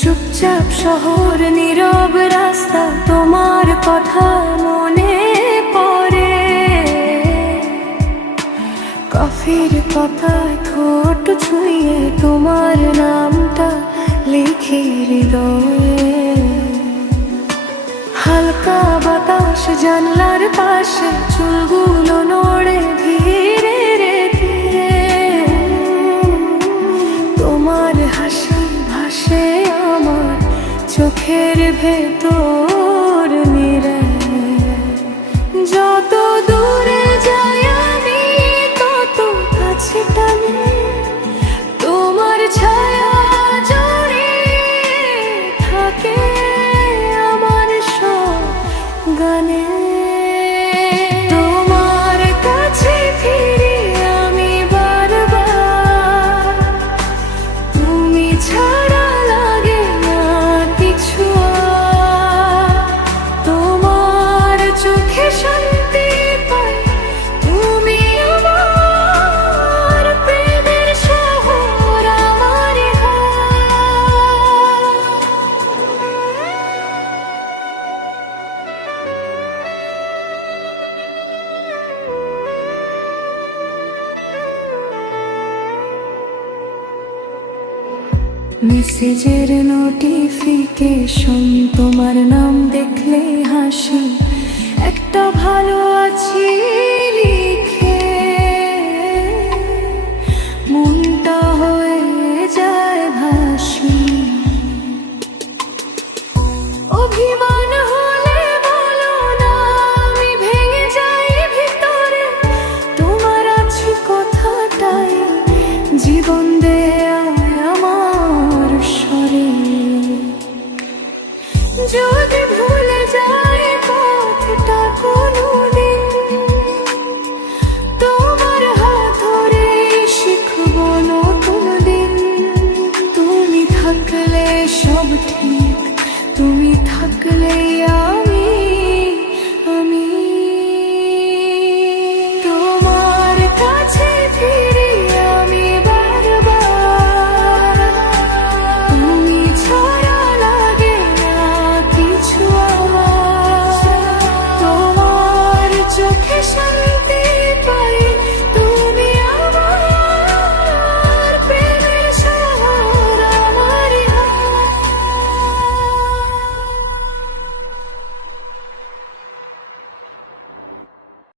চুপচাপ শহর, নীরব রাস্তা, তোমার কথা মনে পড়ে। কফির পাতায় ঠোঁট ছুঁয়ে তোমার নামটা লিখি হৃদয়ে। হালকা বাতাস জানলার পাশে, চুলগুলো নড়ে ধীরে রেখে। তোমার হাসি ভাসে আমার চোখের ভেতর নিরে। যত দূরে যাই আমি তত কাছে টানে তোমার ছায়া জড়িয়ে থাকে আমার সব গানে। তোমার কাছে ফিরি আমি বারবার, তুমি ছাড়া লাগে না কিছু আর। তোমার চোখে শান্তি পাই, তুমি আমার প্রেমের শহর, আমারই মেসেজের নোটিফিকেশন, তোমার নাম দেখলে হাসি, একটা ভালো আছি লিখে মনটা হয়ে যায় ভাসি। অভিমান হলে বলো না, আমি ভেঙে যাই ভিতরে। তোমার আছে কথাটাই জীবন দেয় আমার স্বরে। যদি ভুলে যায় পথটা কোনোদিন, তোমার হাত ধরে শিখব নতুন দিন। তুমি থাকলে সব ঠিক।